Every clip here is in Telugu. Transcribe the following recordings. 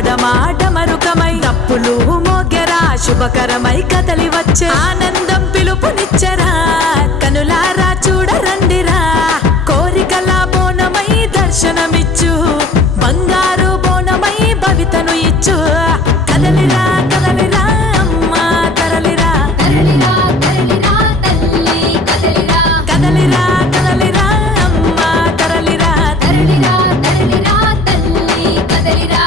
డమరుకమై తప్పులు మోగెరా శుభకరమై కదలి వచ్చే ఆనందం పిలుపునిచ్చరా కనులారా చూడరండిరా కోరికల బోనమై దర్శనమిచ్చు బంగారు బోనమై భవితను ఇచ్చు కదలిరా కదలిరా అమ్మా తరలిరా తరలిరా తరలిరా తల్లి కదలిరా కదలిరా కదలిరా అమ్మా తరలిరా తరలిరా తరలిరా తల్లి కదలిరా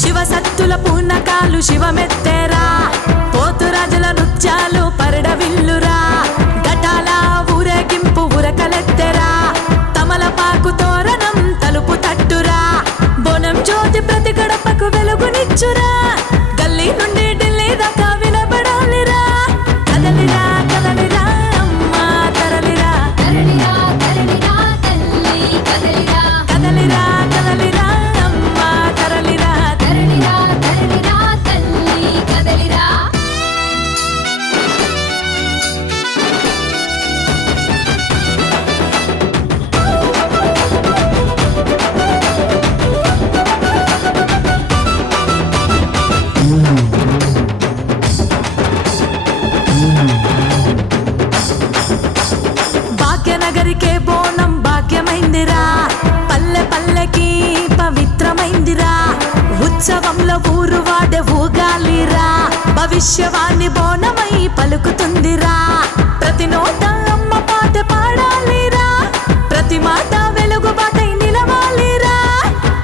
శివసత్తుల పూర్ణకాలు శివమెత్తేరా పోతురాజుల నృత్యాలు పరడవిల్లురా ఘటాల ఊరేగింపు ఉరకలెత్తెరా తమలపాకు తోరణం తలుపు తట్టురా బోనం జ్యోతి ప్రతి గడపకు వెలుగునిచ్చురా గల్లీ నుండి ఢిల్లీ దాకా వినబడాలిరా కదలిరా కదలిరా అమ్మా తరలిరా తరలిరా తరలిరా తల్లి కదలిరా కదలిరా కదలిరా అమ్మా తరలిరా తరలిరా తరలిరా తల్లి కదలిరా భాగ్యనగరికే బోనం భాగ్యమైందిరా పల్లె పల్లెకి పవిత్రమైందిరా ఉత్సవంలో ఊరు వాడే ఊగాలిరా భవిష్యవాణి బోనమై పలుకుతుందిరా ప్రతి నోట అమ్మ పాట పాడాలిరా ప్రతి మాట వెలుగుబాటై నిలవాలిరా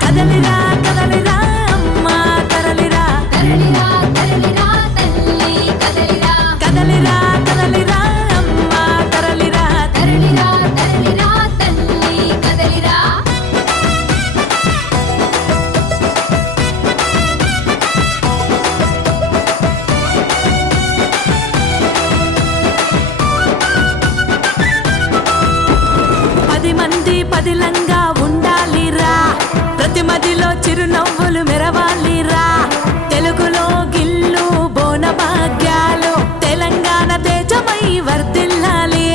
కదలిరా కదలిరా అమ్మా తరలిరా తరలిరా తరలిరా తల్లి కదలిరా కదలిరా కదలిరా అమ్మా తరలిరా తరలిరా తరలిరా తల్లి కదలిరా పది మంది పదిలంగా ఉండాలిరా ప్రతి మదిలో చిరునవ్వులు మెరవాలిరా తెలుగులో గిల్లు బోన భాగ్యాలు తెలంగాణ తేజమై వర్ధిల్లాలి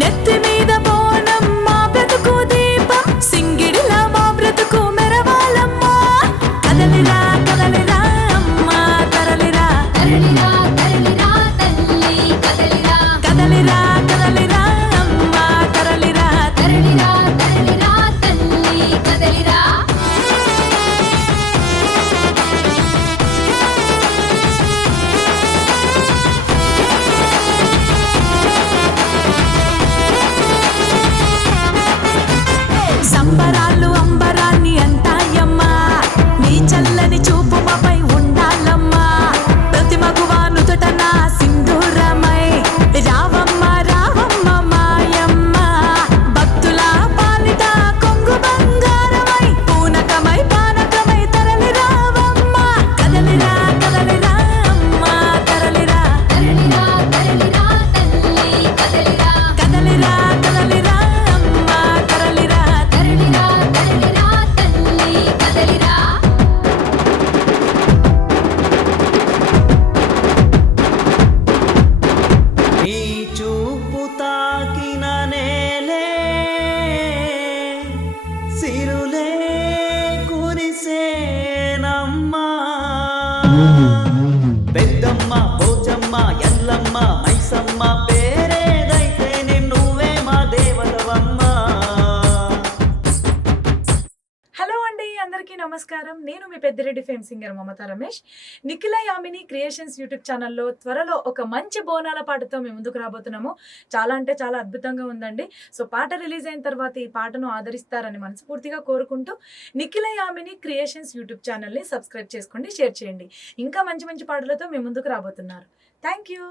నెత్తి మీద బోనం మా బ్రతుకు దీపం సింగిడిలా మా బ్రతుకు మెరవాలమ్మా కదలిరా కదలిరా అమ్మా తరలిరా తరలిరా తరలిరా తల్లి కదలిరా కదలిరా కదలిరా అమ్మా తరలిరా తరలిరా తరలిరా తల్లి కదలిరా సంబరాలు అంబరాన్ని అంటాయమ్మా నీ చల్లని చూపు మాపై ఉండాలమ్మా ప్రతి మగువా నుదుట నా సింధూరమై రావమ్మ రావమ్మ మాయమ్మ భక్తుల పాలిట కొంగు బంగారమై పూనకమై పానకమై తరలి రావమ్మ కదలిరా కదలిరా అమ్మా తరలిరా తరలిరా తరలిరా తల్లి కదలిరా కదలిరా కదలిరా అమ్మా తరలిరా తరలిరా తరలిరా తల్లి కదలిరా నీ చూపు తాకిన నేలే సిరులే కురిసేనమ్మా పెద్దమ్మ పోచమ్మ ఎల్లమ్మ మైసమ్మ పేరేదైతే నువ్వే మా దేవతవమ్మా. హలో అండి, అందరికీ నమస్కారం. నేను మీ Peddireddy fame singer Mamata Ramesh. Nikhila Yamini creations YouTube ఛానల్లో త్వరలో ఒక మంచి బోనాల పాటతో మేము ముందుకు రాబోతున్నాము. చాలా అంటే చాలా అద్భుతంగా ఉందండి. సో పాట రిలీజ్ అయిన తర్వాత ఈ పాటను ఆదరిస్తారని మనస్ఫూర్తిగా కోరుకుంటూ నిఖిల యామిని క్రియేషన్స్ యూట్యూబ్ ఛానల్ని సబ్స్క్రైబ్ చేసుకోండి, షేర్ చేయండి. ఇంకా మంచి మంచి పాటలతో మేము ముందుకు రాబోతున్నారు. Thank you.